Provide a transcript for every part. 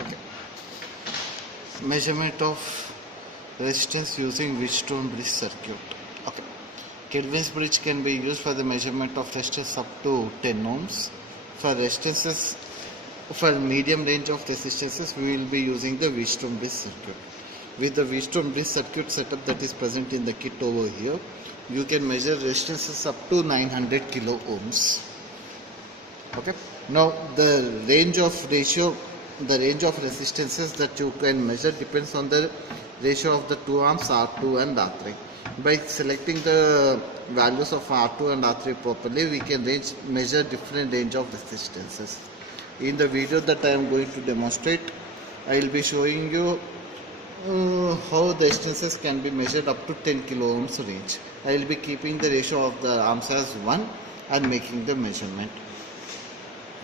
Okay. Measurement of resistance using Wheatstone bridge circuit. Okay. Kelvin's bridge can be used for the measurement of resistance up to 10 ohms. For resistances, for medium range of resistances, we will be using the Wheatstone bridge circuit. With the Wheatstone bridge circuit setup that is present in the kit over here, you can measure resistances up to 900 kilo ohms. Okay. Now the range of resistances that you can measure depends on the ratio of the two arms R2 and R3. By selecting the values of R2 and R3 properly, we can measure different range of resistances. In the video that I am going to demonstrate, I will be showing you how the resistances can be measured up to 10 kilo ohms range. I will be keeping the ratio of the arms as 1 and making the measurement.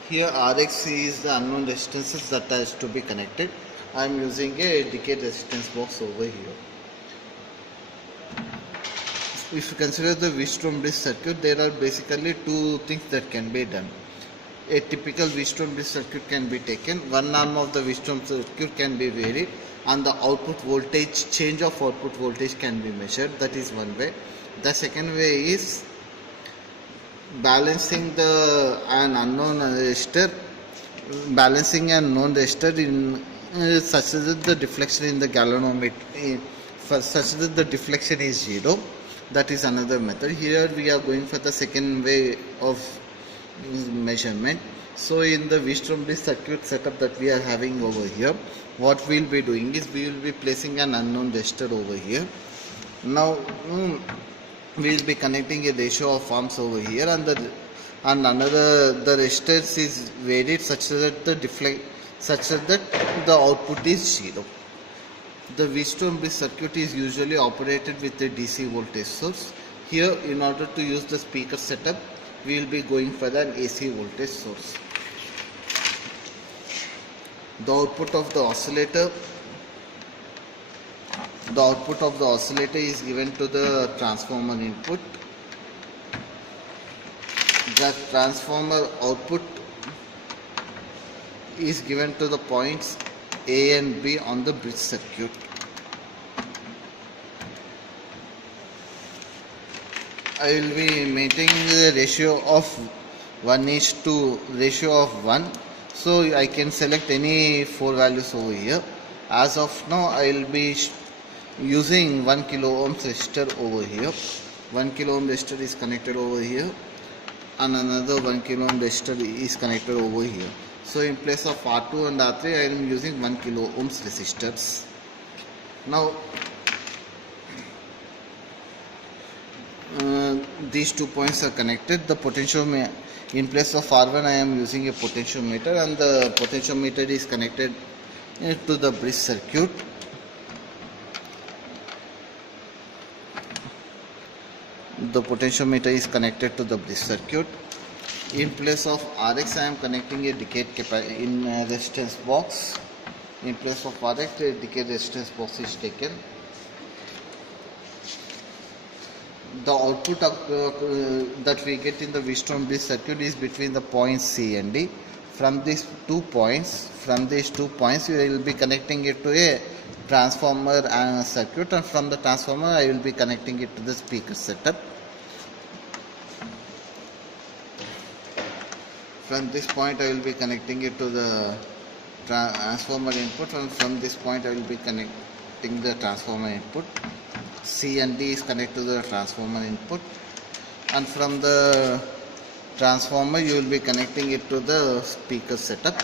Here Rx is the unknown resistances that has to be connected. I am using a decayed resistance box over here. If you consider the Wheatstone bridge circuit, there are basically two things that can be done. A typical Wheatstone bridge circuit can be taken. One arm of the Wheatstone circuit can be varied and the output voltage, change of output voltage can be measured. That is one way. The second way is balancing an unknown resistor, balancing a known resistor in such that the deflection in the galvanometer, such that the deflection is 0. That is another method. Here we are going for the second way of measurement. So in the Wheatstone bridge circuit setup that we are having over here, what we will be doing is we will be placing an unknown resistor over here. Now we will be connecting a ratio of arms over here, and the resistance is varied such that the output is 0. The Wheatstone bridge circuit is usually operated with a DC voltage source. Here, in order to use the speaker setup, we will be going for an AC voltage source. The output of the oscillator is given to the transformer input. The transformer output is given to the points A and B on the bridge circuit. I will be maintaining the ratio of 1:1. So I can select any 4 values over here. As of now, I will be using 1 kilo ohm resistor over here. 1 kilo ohm resistor is connected over here, and another 1 kilo ohm resistor is connected over here. So in place of R2 and R3, I am using 1 kilo ohms resistors. Now these 2 points are connected. The potentiometer, in place of R1, I am using a potentiometer, and the potentiometer is connected to the bridge circuit. The potentiometer is connected to the bridge circuit. In place of Rx, I am connecting a decayed resistance box. In place of Rx, a decayed resistance box is taken. The output that we get in the Wheatstone bridge circuit is between the points C and D. From these 2 points, we will be connecting it to a transformer and circuit, and from the transformer I will be connecting it to the speaker setup. From this point I will be connecting it to the transformer input, and from this point I will be connecting the transformer input. C and D is connected to the transformer input, and from the transformer you will be connecting it to the speaker setup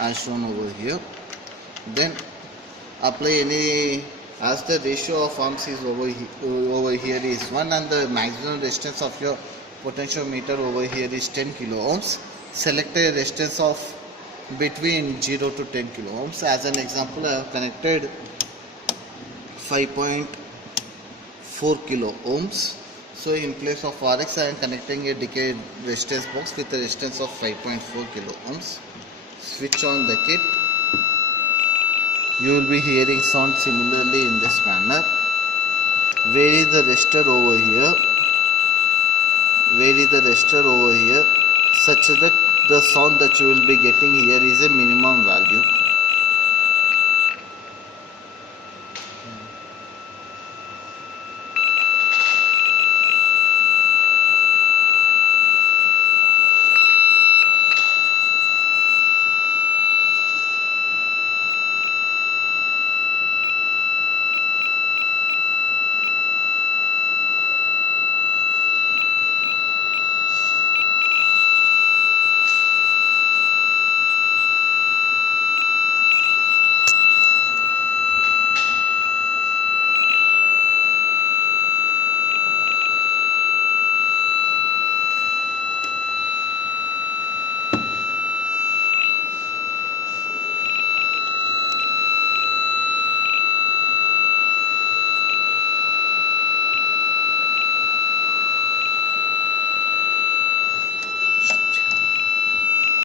as shown over here. Then apply as the ratio of arms is over here is 1, and the maximum resistance of your potentiometer over here is 10 kilo ohms. Select a resistance of between 0 to 10 kilo ohms. As an example, I have connected 5.4 kilo ohms. So in place of Rx, I am connecting a decayed resistance box with a resistance of 5.4 kilo ohms. Switch on the kit. You will be hearing sound similarly in this manner. Vary the resistor over here such that the sound that you will be getting here is a minimum value.